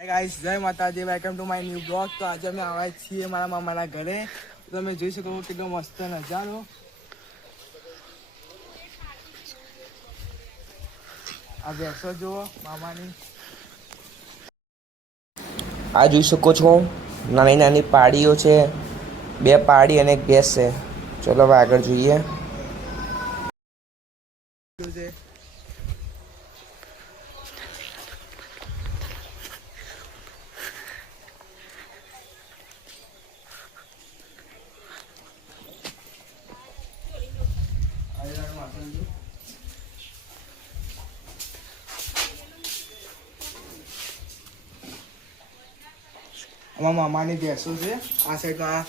હાય guys જય માતાજી. Welcome to my new blog તો આજે અમે આવ્યા છીએ મારા મામાના ઘરે. તમે જોઈ શકો છો કેટલો મસ્ત નજારો. આ બેસો જુઓ મામાની. આ જોઈ શકો છો નાની નાની પાડીઓ છે. બે પાડી અને એક ભેંસ છે. ચલો હવે આગળ જોઈએ શું છે આમાં મામાની ભેંસો છે. આ સાઈડમાં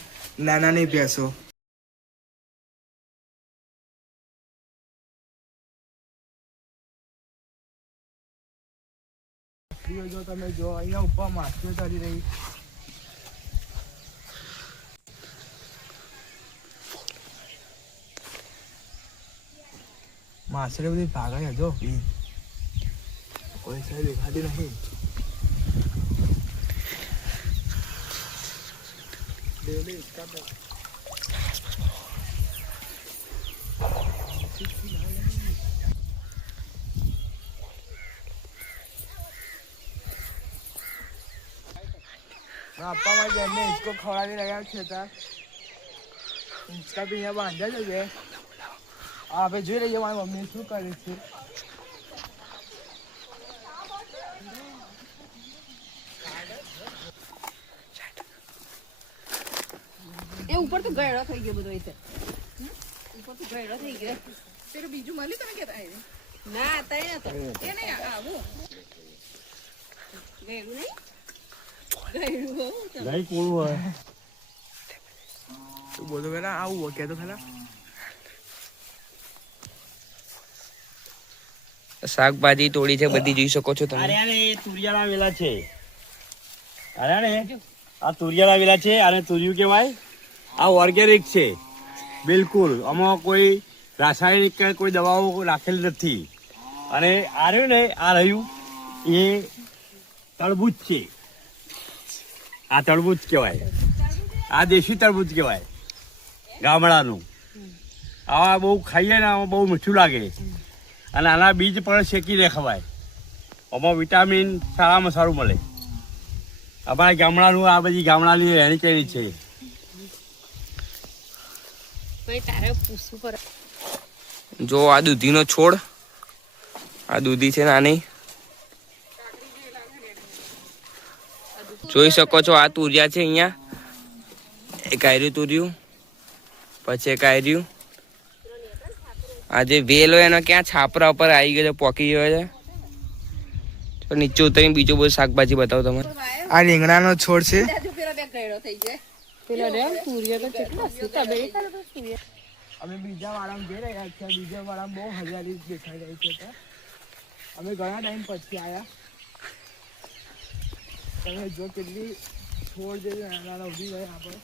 નાનાની ભેંસો. જો તમે જો, અહીંયા ઉપર માછલીઓ ચડી રહી. માછલી બધી ભાગે જો કોઈ સાઈડ દેખાતી નહીં. આપવા માં જઈને હિંચકો ખવડાવી રહ્યા છે તાર હિંચકા બી અહીંયા બાંધ્યા છે. આ આપણે જોઈ રહીએ મારી મમ્મી શું કરે છે. ઉપર તો ગયડો થઈ ગયો બધો એટલે ઉપર તો ગયડો થઈ ગયો. પેલું બીજું મળ્યું તમે કેતા ના તય તો. એ નહીં આવું. ગયડું નહીં? ગયડું હો તું. બોલો પેલા આવું કે તો ખરા. શાકભાજી તોડી છે બધી જોઈ શકો છો તમે. અરે અરે એ તુરિયાળા વેલા છે. અરે આ તુરિયા આવેલા છે આને તુરિયું કહેવાય. આ ઓર્ગેનિક છે. બિલકુલ. આમાં કોઈ રાસાયણિક કે કોઈ દવાઓ રાખેલી નથી. અને આ રહ્યું ને, આ રહ્યું, એ તરબૂચ છે. આ તરબૂચ કહેવાય. આ દેશી તરબૂચ કહેવાય. ગામડાનું. આવા બહુ ખાઈએ ને આમાં બહુ મીઠું લાગે. અને આના બીજ પણ શેકીને ખવાય આમાં વિટામિન સારામાં સારું મળે. અમારા ગામડાનું આ બધી ગામડાની રહેણી કહેણી છે. ભાઈ તારે પૂછવું પડે. જો આ દૂધીનો છોડ આ દૂધી છે નાની. જોઈ શકો છો આ તુરિયા છે અહીંયા. એક આયર્યું તુર્યું પછી એક આયર્યું આ જે વેલ હોય એનો ક્યાં છાપરા ઉપર આવી ગયો છે પોકી ગયો છે. નીચે ઉતરીને બીજું બધું શાકભાજી બતાવો તમે આ રીંગણાનો છોડ છે. પેલો રે સૂર્ય તો અમે બીજા વાળામાં જઈ રહ્યા છીએ બીજા વાળામાં બહુ હરિયાળી દેખાઈ રહી છે અમે ઘણા ટાઈમ પછી આવ્યા તમે જો કેટલી છોડ જે છે નાના નાના ઊભી ગયા આપણે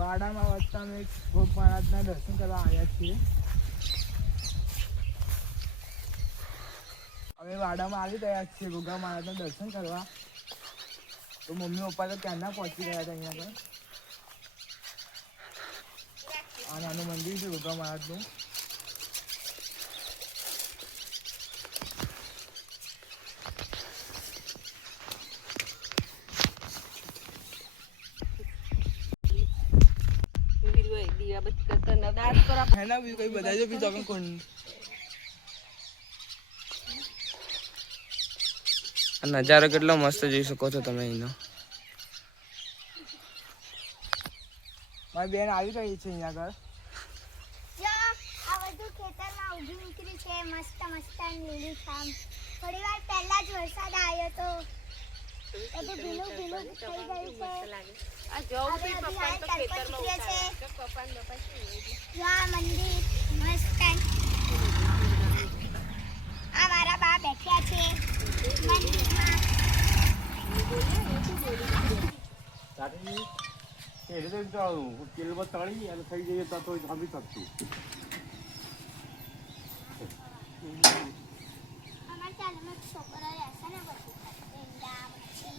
વાડામાં વચ્ચે અમે ભોગ મહારાજના દર્શન કરવા આવ્યા છીએ. અમે વાડામાં આવી ગયા છીએ ગોગા મહારાજના દર્શન કરવા. તો મમ્મી પપ્પા તો ક્યારના પહોંચી ગયા હતા અહીંયા પર આ નાનું મંદિર છે ગોગા મહારાજનું. દીવાબત્તી કરતા ન દાસ કરો એના બી કઈ બધા બી તમે કોણ નજારો કેટલો મસ્ત જોઈ શકો છો તમે અહીંનો. મારી બેન આવી ગઈ છે અહીંયા આગળ. જો આ બધું ખેતરમાં ઉગી નીકળી છે. મસ્ત મસ્ત લીલી છામ. થોડી વાર પહેલા જ વરસાદ આવ્યો તો મારા બા બેઠ્યા છે. એટલે તો તળી અને થઈ જઈએ તો તો જમી શકતું અમારે ચાલમાં એક છોકરો રહેશે ને બધું ઈંડા મચ્છી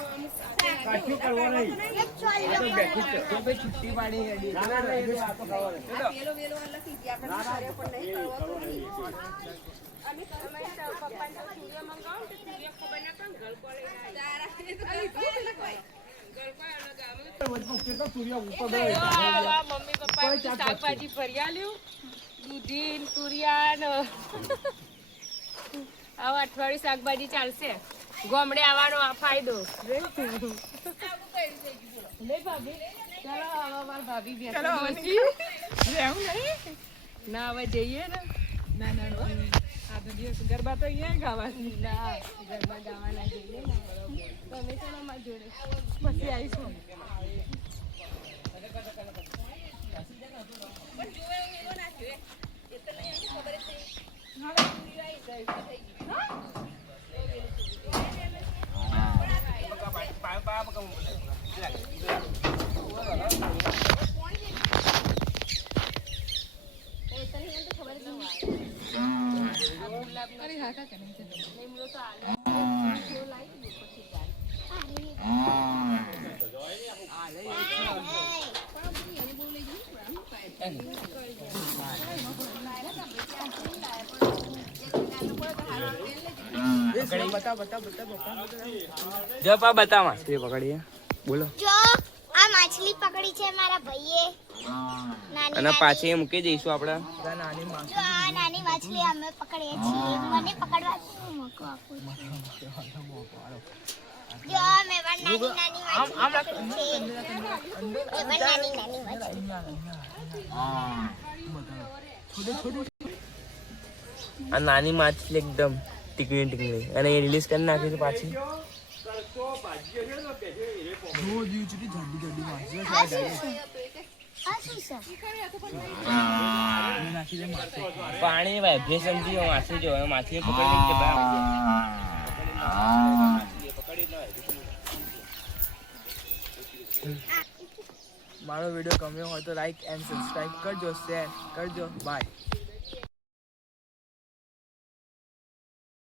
શાકભાજી ફરિયા લ્યું દૂધી તુરિયા આવા અઠવાડિયું શાકભાજી ચાલશે. ગોમડે આવવાનો આ ફાયદો. ના હવે જઈએ ને. ના ના આ તો દિવસ ગરબા તો અહીંયા ગાવાની. ના ગરબા ગાવાના જઈએ ને તમે ચાલો અમારી જોડે. પછી આવીશું. બતા બતા જો પા બતા માછલી પકડીએ. બોલો. જો આ માછલી પકડી છે મારા ભાઈએ. અને પાછી એ મૂકી દઈશું આપણે. નાની માં આ નાની માછલી અમે પકડીએ છીએ. મને પકડવા મોકો આપો જો અમે પણ નાની નાની માછલી છે. પણ નાની નાની માછલી. આ નાની માછલી એકદમ ટીકડી ટીકડી અને એ રિલીઝ કરી નાખી છે પાછી રોજ યુચડી જલ્દી જલ્દી મારશે આ શું છે આ શું છે નાખી દે મારશે પાણી વાઇબ્રેશનથી માછલી જો માછલી પકડી કે મારો વીડિયો ગમ્યો હોય તો લાઈક એન્ડ સબસ્ક્રાઇબ કરજો શેર કરજો બાય